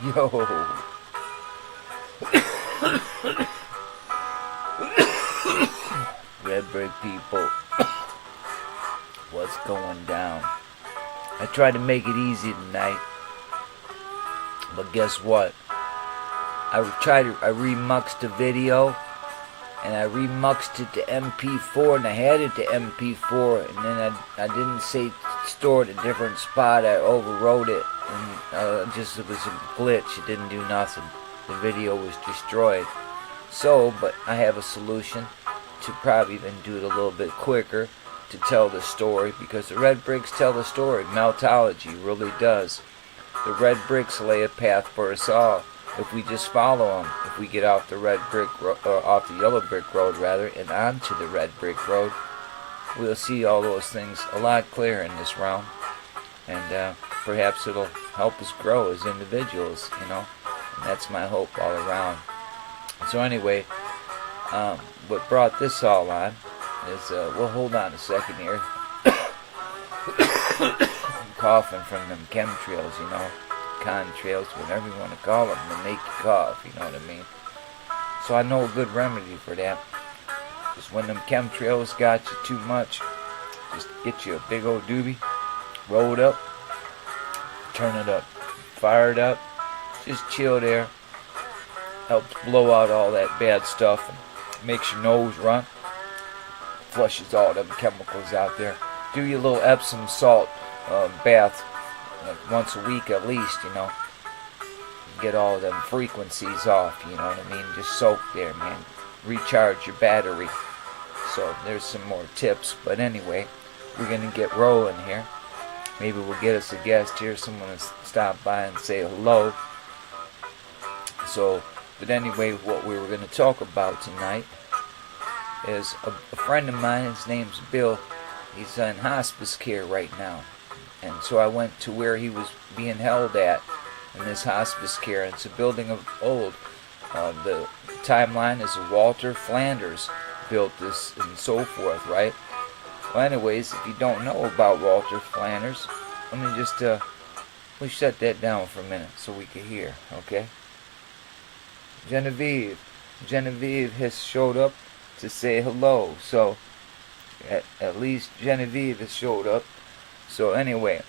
Yo, red brick people, what's going down? I tried to make it easy tonight, but guess what? I remuxed the video, and I remuxed it to MP4, and I had it to MP4, and then I didn't say store it in a different spot. I overwrote it, and just it was a glitch. It didn't do nothing. The video was destroyed. So, but I have a solution to probably even do it a little bit quicker to tell the story, because the red bricks tell the story. Meltology really does. The red bricks lay a path for us all if we just follow them. If we get off the red brick off the yellow brick road rather, and onto the red brick road, we'll see all those things a lot clearer in this realm, and perhaps it'll help us grow as individuals, and that's my hope all around. So anyway, what brought this all on is, well, hold on a second here. I'm coughing from them chemtrails, contrails, whatever you want to call them, to make you cough, you know what I mean? So I know a good remedy for that. Just when them chemtrails got you too much, just get you a big old doobie, roll it up, turn it up, fire it up, just chill there. Helps blow out all that bad stuff and makes your nose run, flushes all them chemicals out there. Do your little Epsom salt bath like once a week at least, get all them frequencies off, you know what I mean? Just soak there, man. Recharge your battery. So there's some more tips, but anyway, we're gonna get rolling here. Maybe we'll get us a guest here, someone to stop by and say hello. So, but anyway, what we were going to talk about tonight is a friend of mine. His name's Bill. He's in hospice care right now, and so I went to where he was being held at in this hospice care. It's a building of old. The timeline is Walter Flanders built this and so forth, right? Well, anyways, if you don't know about Walter Flanders, let me just we'll shut that down for a minute so we can hear, okay? Genevieve has showed up to say hello. So at least Genevieve has showed up. So anyway,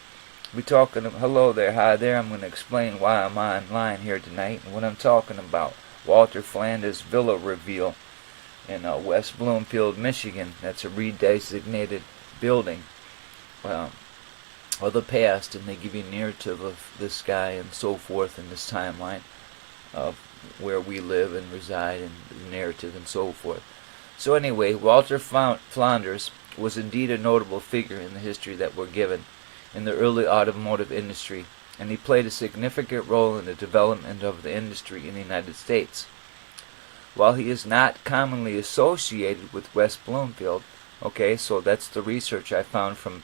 we talking. Hello there, hi there. I'm going to explain why I'm online here tonight and what I'm talking about. Walter Flanders Villa reveal in West Bloomfield, Michigan. That's a redesignated building of the past, and they give you narrative of this guy and so forth in this timeline of where we live and reside, and the narrative and so forth. So anyway, Walter Flanders was indeed a notable figure in the history that we're given in the early automotive industry, and he played a significant role in the development of the industry in the United States. While he is not commonly associated with West Bloomfield, okay, so that's the research I found from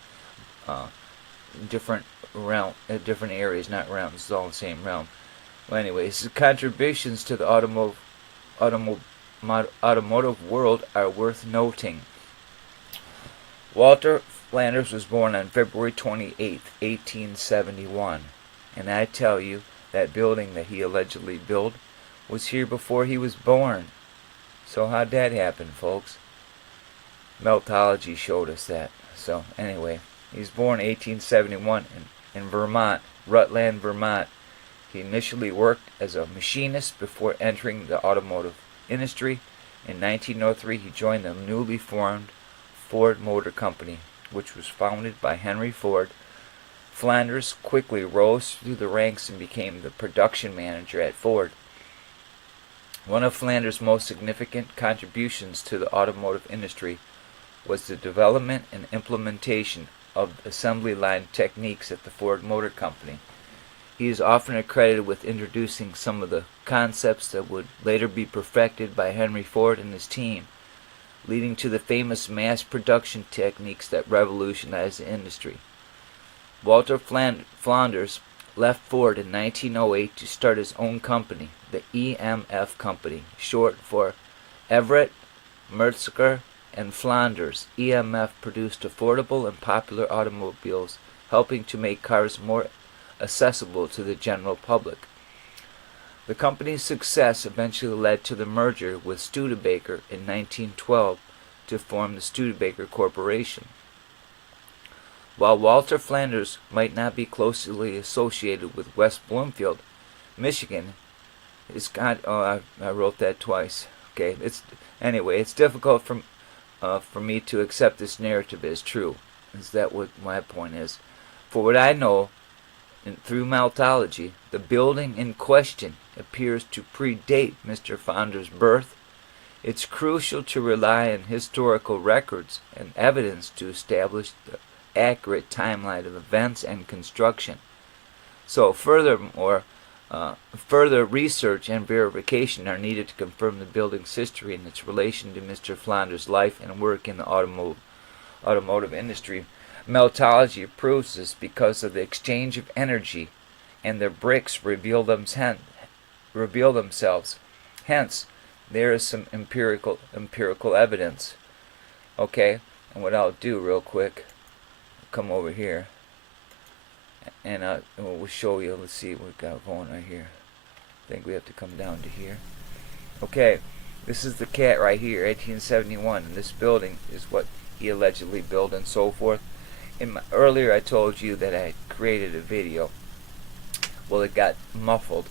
different areas, not realms, it's all the same realm. Well, anyways, his contributions to the automotive world are worth noting. Walter Flanders was born on February 28, 1871, and I tell you, that building that he allegedly built was here before he was born. So how'd that happen, folks? Meltology showed us that. So anyway, he was born 1871 in Vermont, Rutland, Vermont. He initially worked as a machinist before entering the automotive industry. In 1903, he joined the newly formed Ford Motor Company, which was founded by Henry Ford. Flanders quickly rose through the ranks and became the production manager at Ford. One of Flanders' most significant contributions to the automotive industry was the development and implementation of assembly line techniques at the Ford Motor Company. He is often accredited with introducing some of the concepts that would later be perfected by Henry Ford and his team, leading to the famous mass production techniques that revolutionized the industry. Walter Flanders left Ford in 1908 to start his own company, the EMF Company, short for Everett, Mertzker, and Flanders. EMF produced affordable and popular automobiles, helping to make cars more accessible to the general public. The company's success eventually led to the merger with Studebaker in 1912 to form the Studebaker Corporation. While Walter Flanders might not be closely associated with West Bloomfield, Michigan, I wrote that twice. Okay, it's difficult for me to accept this narrative as true. Is that what my point is? For what I know, through Meltology, the building in question appears to predate Mr. Flanders' birth. It's crucial to rely on historical records and evidence to establish the accurate timeline of events and construction. So furthermore, further research and verification are needed to confirm the building's history and its relation to Mr. Flanders' life and work in the automotive industry. Meltology proves this because of the exchange of energy, and the bricks reveal themselves. Hence, there is some empirical evidence. Okay, and what I'll do real quick, come over here, and we'll show you. Let's see what we got going right here. I think we have to come down to here. Okay, this is the cat right here, 1871, and this building is what he allegedly built and so forth. Earlier I told you that I created a video. Well, it got muffled.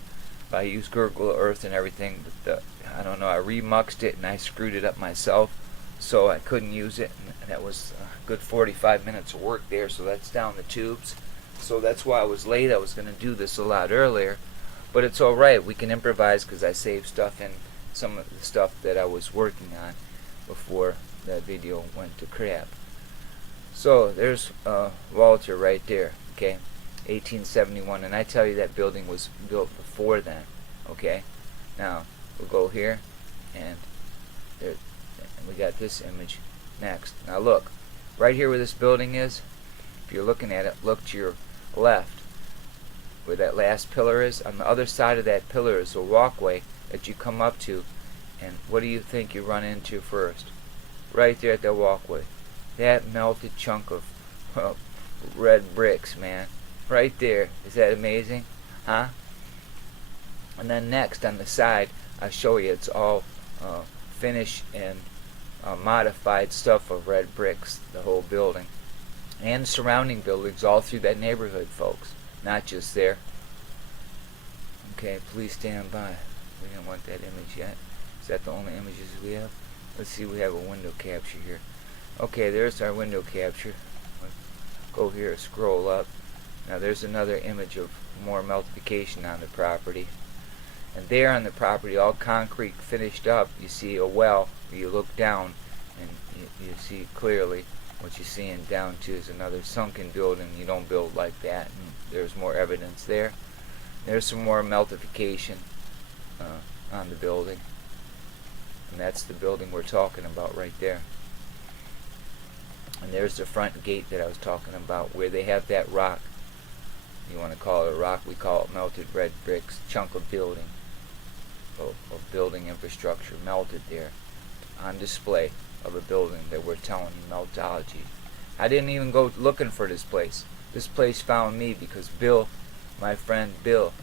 I used Gurgle Earth and everything, but I don't know, I remuxed it and I screwed it up myself, so I couldn't use it, and that was a good 45 minutes of work there, so that's down the tubes. So that's why I was late. I was going to do this a lot earlier, but it's alright, we can improvise because I saved stuff in some of the stuff that I was working on before that video went to crap. So there's Walter right there, okay, 1871, and I tell you that building was built before then, okay. Now we'll go here, and we got this image next. Now look, right here where this building is, if you're looking at it, look to your left, where that last pillar is. On the other side of that pillar is a walkway that you come up to, and what do you think you run into first? Right there at that walkway. That melted chunk of red bricks, man. Right there. Is that amazing? Huh? And then next on the side, I'll show you it's all finished and modified stuff of red bricks, the whole building. And surrounding buildings all through that neighborhood, folks. Not just there. Okay, please stand by. We don't want that image yet. Is that the only images we have? Let's see, we have a window capture here. Okay, there's our window capture. Go here, scroll up. Now there's another image of more meltification on the property. And there on the property, all concrete finished up, you see a well where you look down and you see clearly what you're seeing down to is another sunken building. You don't build like that. And there's more evidence there. There's some more meltification on the building. And that's the building we're talking about right there. And there's the front gate that I was talking about, where they have that rock. You want to call it a rock, we call it melted red bricks, chunk of building, of building infrastructure melted there on display of a building that we're telling you, Meltology. I didn't even go looking for this place. This place found me because Bill, my friend Bill,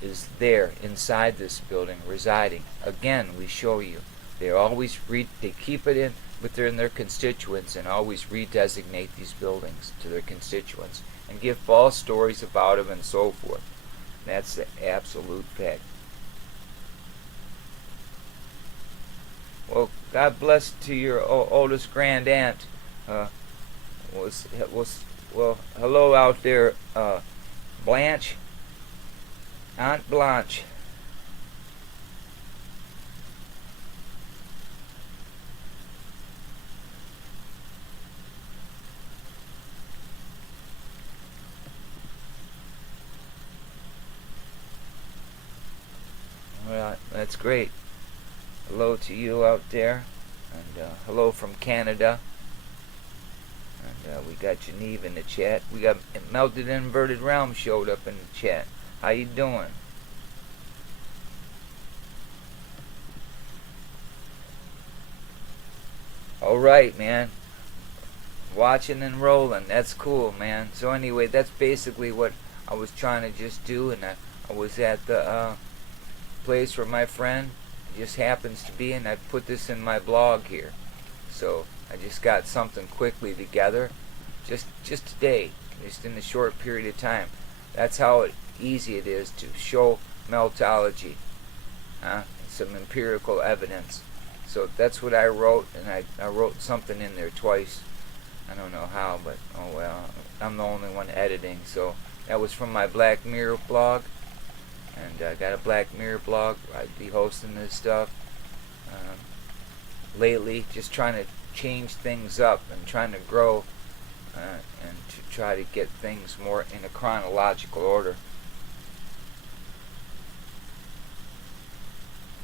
is there inside this building residing. Again, we show you. They always they keep it in within their constituents and always redesignate these buildings to their constituents and give false stories about them and so forth. That's the absolute fact. Well, God bless to your oldest grand aunt. Well, hello out there, Blanche, Aunt Blanche. Well, that's great. Hello to you out there, and hello from Canada. And we got Geneva in the chat. We got Melted Inverted Realm showed up in the chat. How you doing? All right, man. Watching and rolling. That's cool, man. So anyway, that's basically what I was trying to just do, and I was at the place where my friend just happens to be, and I put this in my blog here. So I just got something quickly together, just today, just in a short period of time. That's how easy it is to show Meltology, some empirical evidence. So that's what I wrote, and I wrote something in there twice. I don't know how, but oh well. I'm the only one editing. So that was from my Black Mirror blog, and I got a Black Mirror blog. I'd be hosting this stuff lately, just trying to change things up and trying to grow and to try to get things more in a chronological order.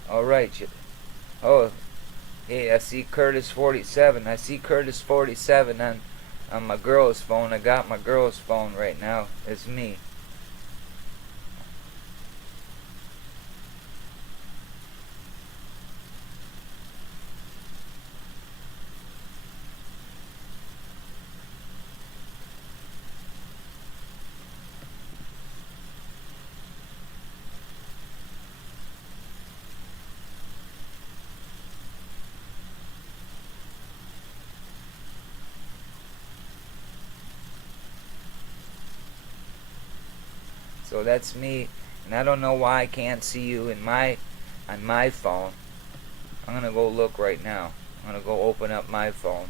Alright. Oh, hey, I see Curtis 47. I see Curtis 47 on my girl's phone. I got my girl's phone right now. It's me. So that's me, and I don't know why I can't see you on my phone. I'm gonna go look right now. I'm gonna go open up my phone,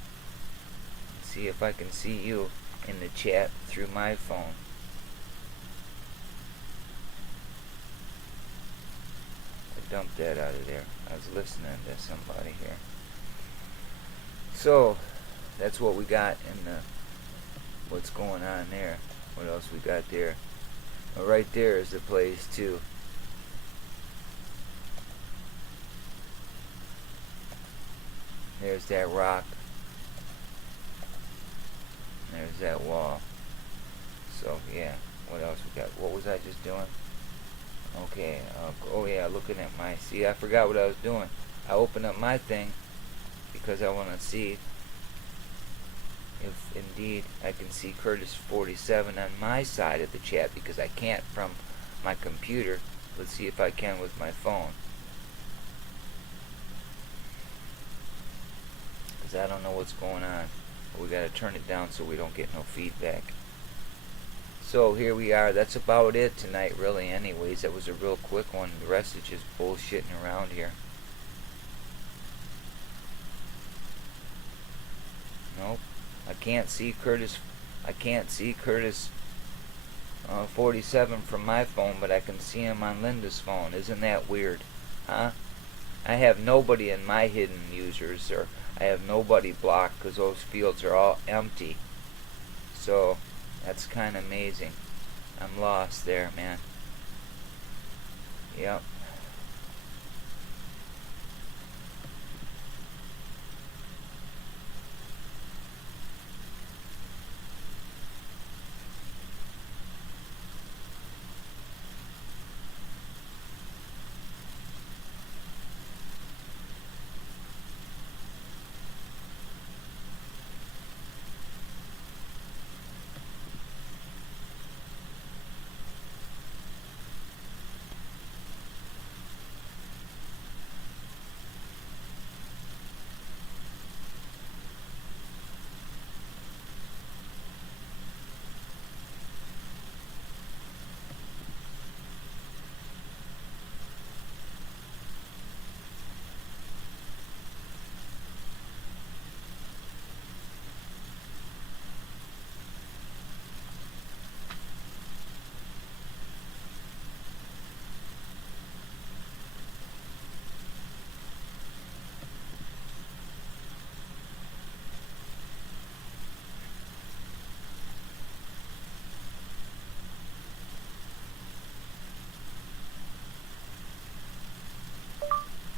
see if I can see you in the chat through my phone. I dumped that out of there. I was listening to somebody here. So that's what we got in the what's going on there. What else we got there? Well, right there is the place too. There's that rock. There's that wall. So yeah, what else we got? What was I just doing? Okay. Oh yeah, looking at my. See, I forgot what I was doing. I opened up my thing because I want to see if indeed I can see Curtis 47 on my side of the chat, because I can't from my computer. Let's see if I can with my phone, because I don't know what's going on. But we gotta turn it down so we don't get no feedback. So here we are. That's about it tonight, really. Anyways, that was a real quick one. The rest is just bullshitting around here. Nope. I can't see Curtis 47 from my phone, but I can see him on Linda's phone. Isn't that weird? Huh? I have nobody in my hidden users, or I have nobody blocked because those fields are all empty. So that's kind of amazing. I'm lost there, man. Yep.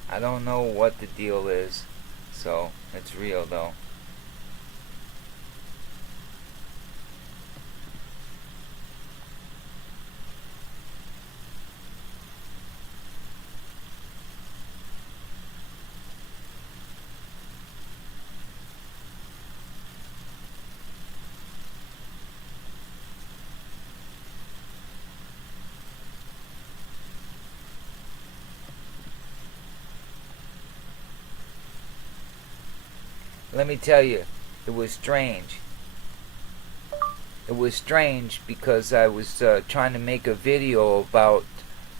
I don't know what the deal is, so it's real though. let me tell you, it was strange. It was strange because I was trying to make a video about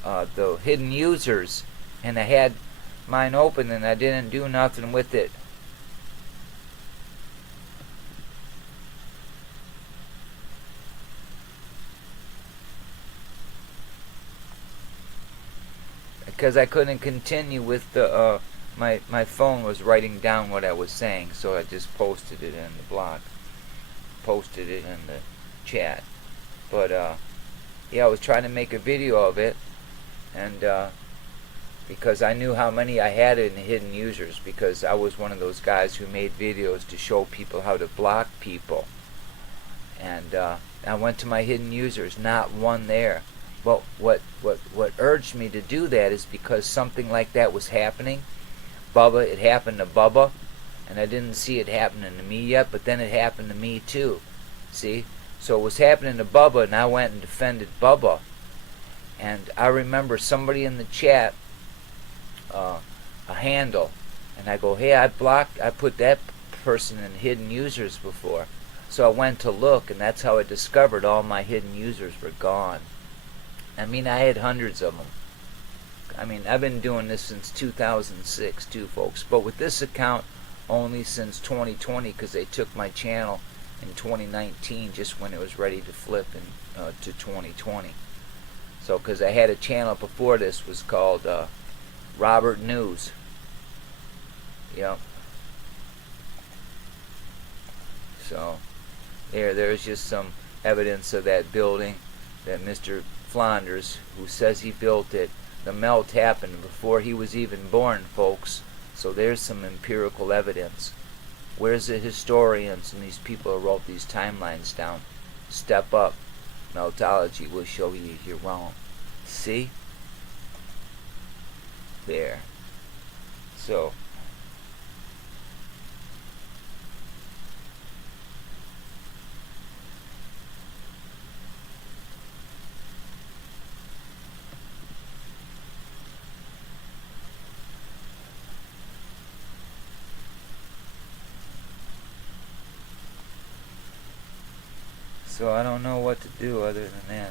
the hidden users, and I had mine open and I didn't do nothing with it. Because I couldn't continue with the my phone was writing down what I was saying, so I just posted it in the blog, posted it in the chat. But yeah, I was trying to make a video of it, and because I knew how many I had in hidden users, because I was one of those guys who made videos to show people how to block people. And I went to my hidden users, not one there. Well, what urged me to do that is because something like that was happening. It happened to Bubba, and I didn't see it happening to me yet, but then it happened to me too. See? So it was happening to Bubba, and I went and defended Bubba. And I remember somebody in the chat, a handle, and I go, hey, I put that person in hidden users before. So I went to look, and that's how I discovered all my hidden users were gone. I mean, I had hundreds of them. I mean, I've been doing this since 2006 too, folks. But with this account, only since 2020, because they took my channel in 2019, just when it was ready to flip to 2020. So, because I had a channel before this, was called Robert News. Yep. So, there's just some evidence of that building that Mr. Flanders, who says he built it. The melt happened before he was even born, folks. So there's some empirical evidence. Where's the historians and these people who wrote these timelines down? Step up. Meltology will show you you're wrong. See? There. So, I don't know what to do other than that.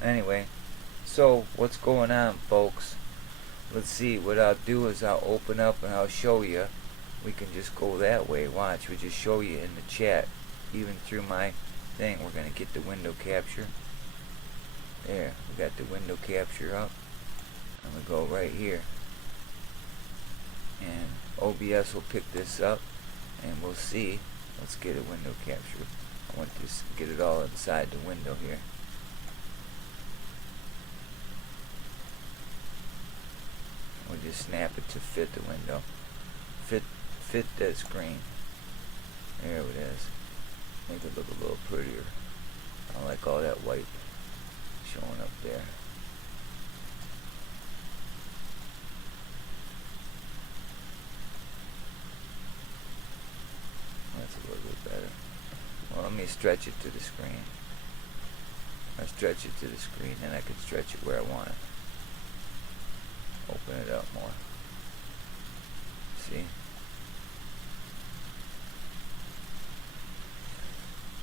Anyway, so what's going on, folks? Let's see. What I'll do is I'll open up and I'll show you. We can just go that way. Watch. We just show you in the chat, even through my thing. We're gonna get the window capture. There, we got the window capture up. I'm gonna go right here, and OBS will pick this up, and we'll see. Let's get a window capture. I want to get it all inside the window here. We'll just snap it to fit the window. Fit that screen. There it is. Make it look a little prettier. I like all that white showing up there. That's a little bit better. Well, let me stretch it to the screen. I stretch it to the screen, and I can stretch it where I want it. Open it up more. See?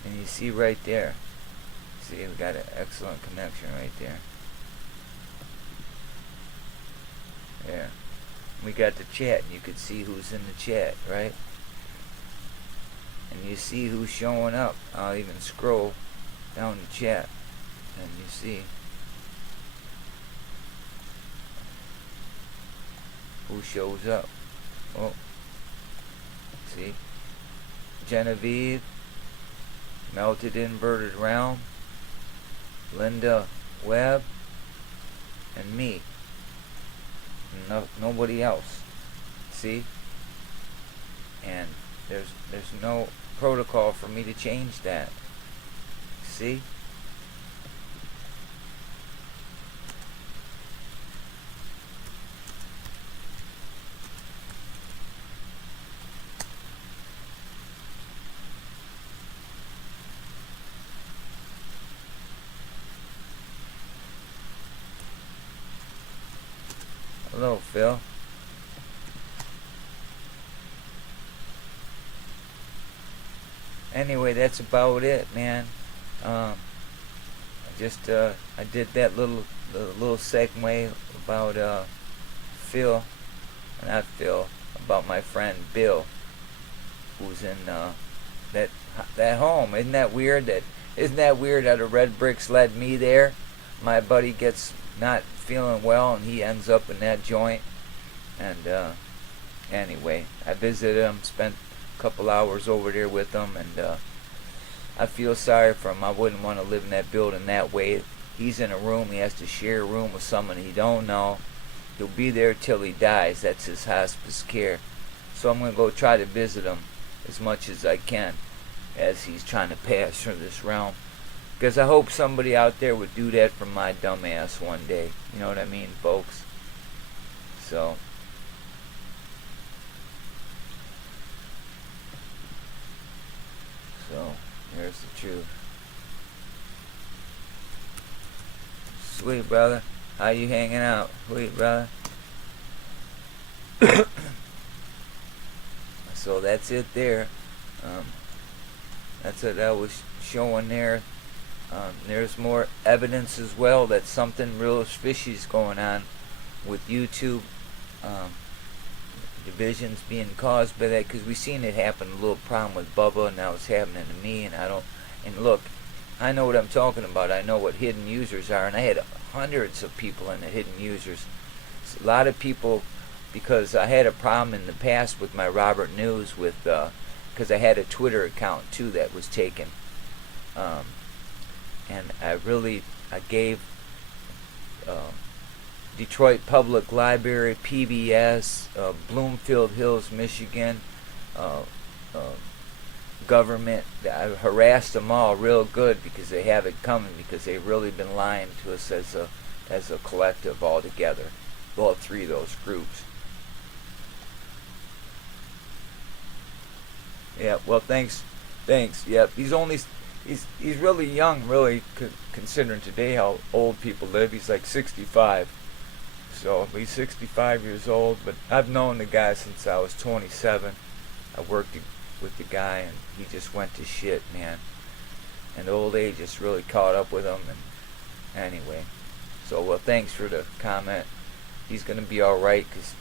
And you see right there. See, we got an excellent connection right there. There. We got the chat, and you can see who's in the chat, right? And you see who's showing up. I'll even scroll down the chat, and you see who shows up. Oh, see, Genevieve, Melted Inverted Realm, Linda Webb, and me. No, nobody else. See? And there's no protocol for me to change that. See? Hello, Phil. Anyway, that's about it, man. I did that little segue about Phil, not Phil, about my friend Bill, who's in that home. Isn't that weird? Isn't that weird how the red bricks led me there? My buddy gets not feeling well, and he ends up in that joint. And anyway, I visited him, spent a couple hours over there with him, and I feel sorry for him. I wouldn't want to live in that building that way. He's in a room. He has to share a room with someone he don't know. He'll be there till he dies. That's his hospice care. So I'm going to go try to visit him as much as I can as he's trying to pass through this realm. Because I hope somebody out there would do that for my dumb ass one day. You know what I mean, folks? So here's the truth. Sweet, brother. How you hanging out? Sweet, brother. So that's it there. That's what I was showing there. There's more evidence as well that something real fishy is going on with YouTube. Divisions being caused by that, because we seen it happen. A little problem with Bubba, and now it's happening to me. And look, I know what I'm talking about. I know what hidden users are, and I had hundreds of people in the hidden users. It's a lot of people, because I had a problem in the past with my Robert News with because I had a Twitter account too that was taken, and I gave Detroit Public Library, PBS, Bloomfield Hills, Michigan, government. I harassed them all real good because they have it coming, because they've really been lying to us as a collective all together, all three of those groups. Yeah, well, thanks. Yep, he's really young, really, considering today how old people live. He's like 65. So he's 65 years old, but I've known the guy since I was 27. I worked with the guy, and he just went to shit, man. And old age just really caught up with him. And anyway, so well, thanks for the comment. He's gonna be all right, because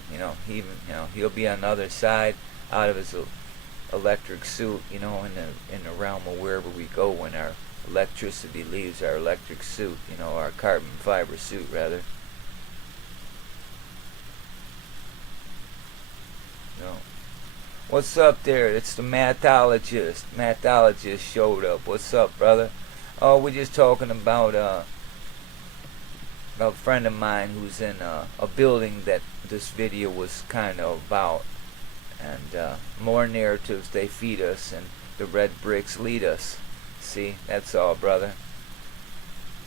he'll be on the other side, out of his electric suit, in the realm of wherever we go when our electricity leaves our electric suit, our carbon fiber suit rather. No. What's up there? It's the Meltologist. Meltologist showed up. What's up, brother? Oh, we're just talking about a friend of mine who's in a building that this video was kind of about. And more narratives they feed us, and the red bricks lead us. See, that's all, brother.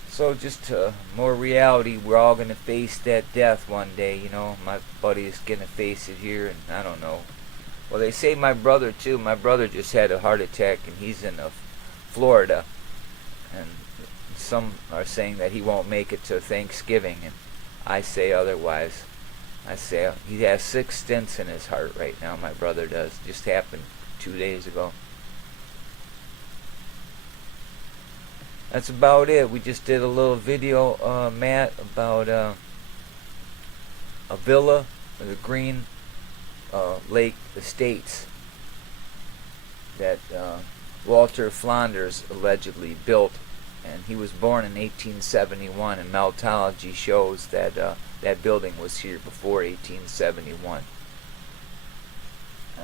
So just more reality. We're all going to face that death one day, My buddy is going to face it here, and I don't know. Well, they say my brother, too. My brother just had a heart attack, and he's in Florida. And some are saying that he won't make it to Thanksgiving, and I say otherwise. I say he has 6 stents in his heart right now, my brother does. Just happened 2 days ago. That's about it. We just did a little video, Matt, about a villa, the Green Lake Estates, that Walter Flanders allegedly built. And he was born in 1871, and Meltology shows that that building was here before 1871.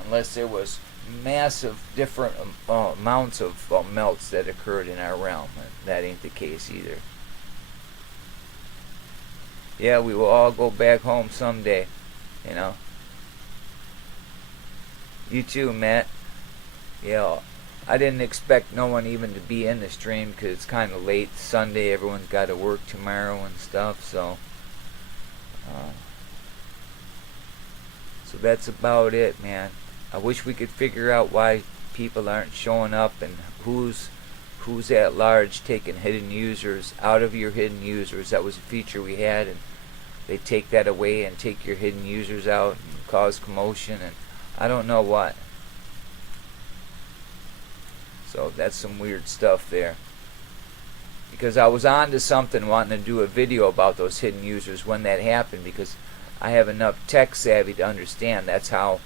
Unless there was massive different amounts of melts that occurred in our realm. That ain't the case either. Yeah, we will all go back home someday, you know. You too, Matt. Yeah, I didn't expect no one even to be in the stream because it's kind of late Sunday. Everyone's got to work tomorrow and stuff, uh, so that's about it, man. I wish we could figure out why people aren't showing up and who's at large taking hidden users out of your hidden users. That was a feature we had, and they take that away and take your hidden users out and cause commotion, and I don't know what. So that's some weird stuff there. Because I was on to something wanting to do a video about those hidden users when that happened, because I have enough tech savvy to understand that's how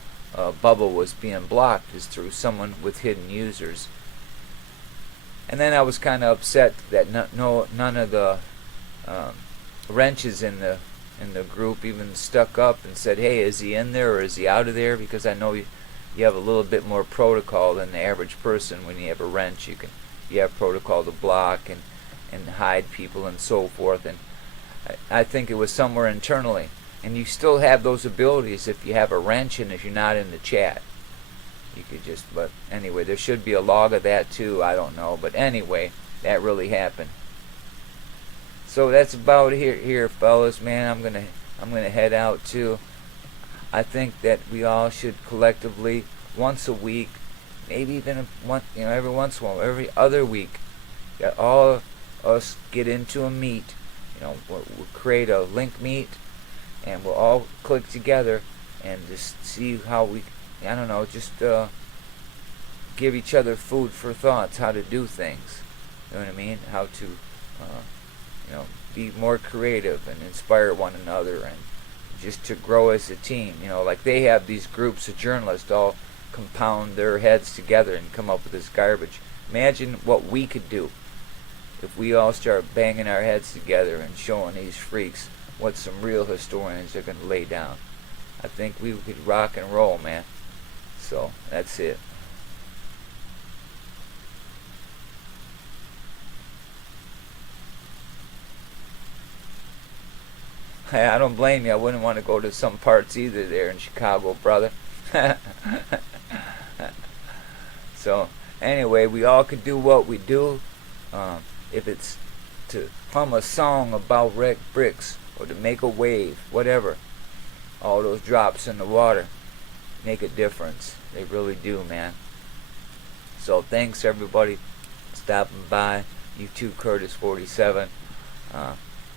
Bubble was being blocked, is through someone with hidden users. And then I was kind of upset that none of the wrenches in the group even stuck up and said, hey, is he in there or is he out of there? Because I know you have a little bit more protocol than the average person. When you have a wrench, you have protocol to block and hide people and so forth. And I think it was somewhere internally. And you still have those abilities if you have a wrench and if you're not in the chat. You could just, but anyway, there should be a log of that too. I don't know, but anyway, that really happened. So that's about here, fellas, man. I'm gonna head out too. I think that we all should collectively, once a week, maybe even every once in a while, every other week, that all of us get into a meet. We'll create a link meet, and we'll all click together and just see how we, I don't know, just give each other food for thoughts, how to do things. You know what I mean? How to, be more creative and inspire one another, and just to grow as a team. Like they have these groups of journalists all compound their heads together and come up with this garbage. Imagine what we could do if we all start banging our heads together and showing these freaks what some real historians are going to lay down. I think we could rock and roll, man. So that's it. I don't blame you. I wouldn't want to go to some parts either there in Chicago, brother. So anyway, we all could do what we do. If it's to hum a song about red bricks or to make a wave, whatever, all those drops in the water make a difference. They really do, man. So thanks everybody stopping by. You too, Curtis47.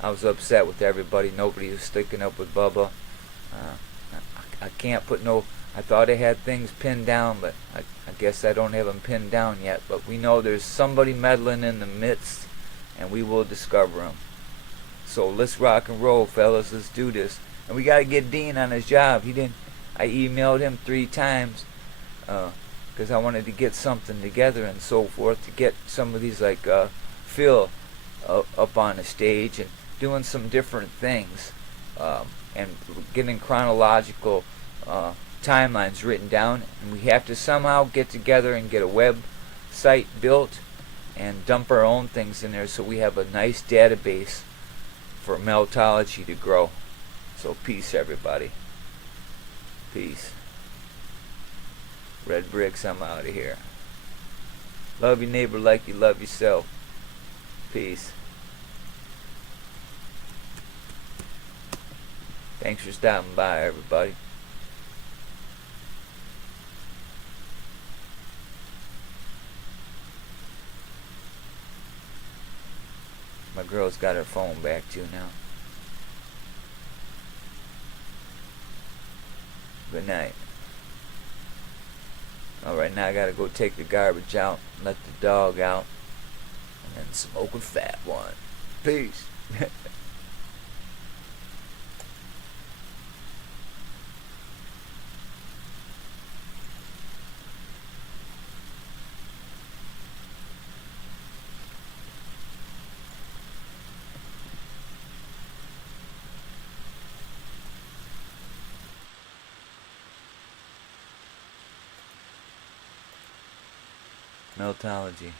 I was upset with everybody. Nobody was sticking up with Bubba. I can't put no... I thought I had things pinned down, but I guess I don't have them pinned down yet. But we know there's somebody meddling in the midst, and we will discover him. So let's rock and roll, fellas. Let's do this. And we got to get Dean on his job. I emailed him 3 times because I wanted to get something together and so forth, to get some of these, like Phil up on the stage and doing some different things, and getting chronological timelines written down. And we have to somehow get together and get a website built and dump our own things in there, so we have a nice database for Meltology to grow. So peace, everybody. Peace. Red bricks, I'm out of here. Love your neighbor like you love yourself. Peace. Thanks for stopping by, everybody. My girl's got her phone back too now. Good night. Alright, now I gotta go take the garbage out, let the dog out, and then smoke a fat one. Peace. Meltology.